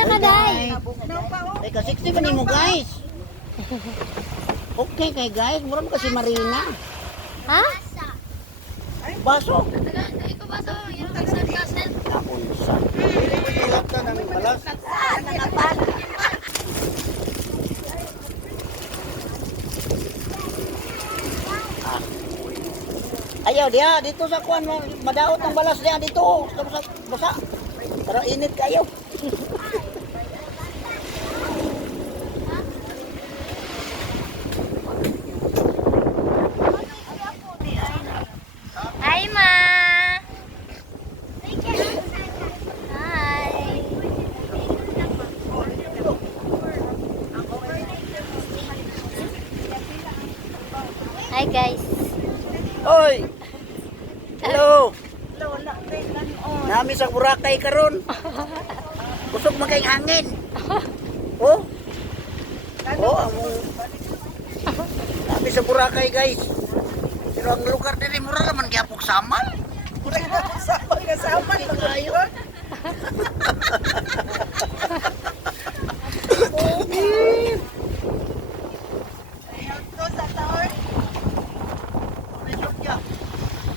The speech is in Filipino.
Asa ka, Day? Ay, ka 60 pa mo guys. Okay kay guys, mura mo kasi Marina. Ha? Baso. Ito baso. Yung kasel. Kaunsa. Ilap ka ng balas. Ayaw dia dito sa kuan mo madaot ang balas dia dito sa basa. Pero init kayo. Hi, Ma. Hi. Hi, guys. Oy. Hello. Nami sa Boracay karon. Kusog magay hangin. Oh. Oh, among nami sa Boracay guys. Pero ang lugar diri mura naman gyapok samal. Kasama kayo.